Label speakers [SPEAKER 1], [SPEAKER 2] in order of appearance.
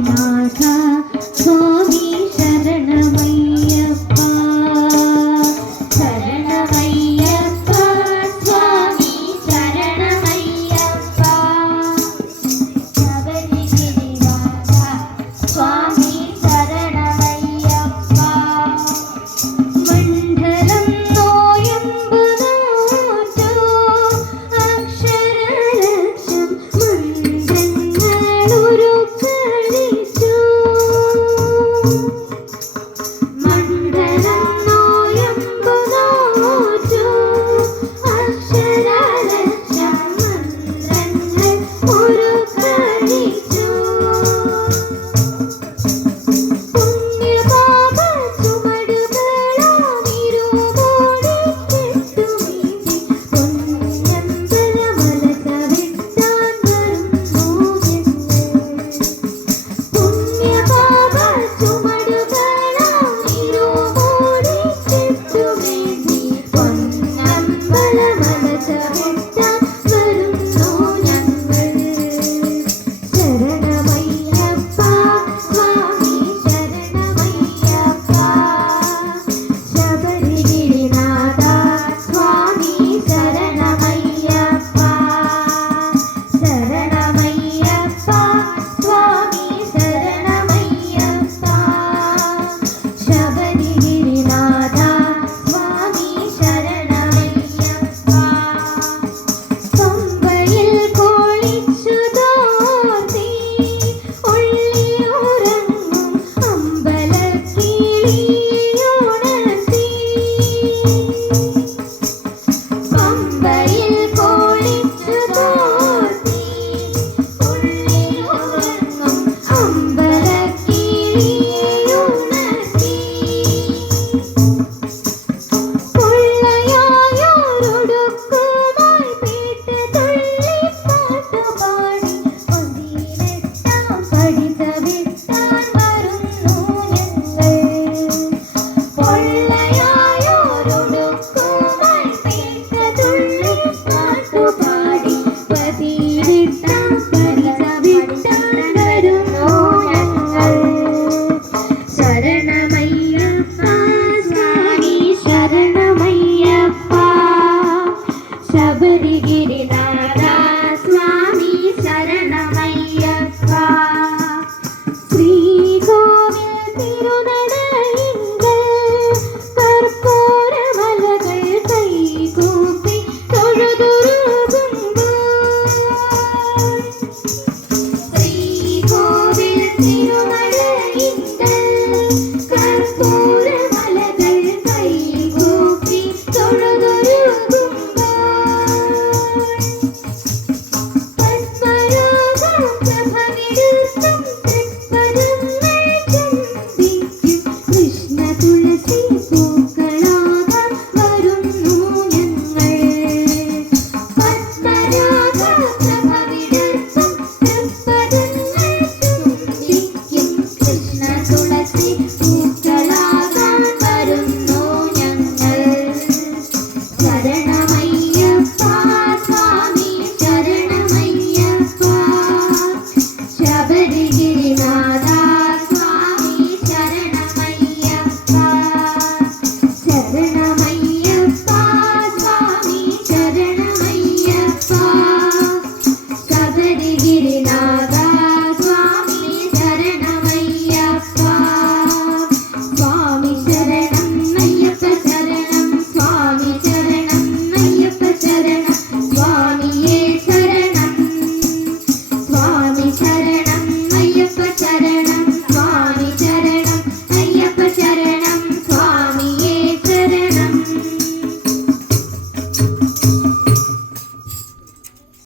[SPEAKER 1] মাথা to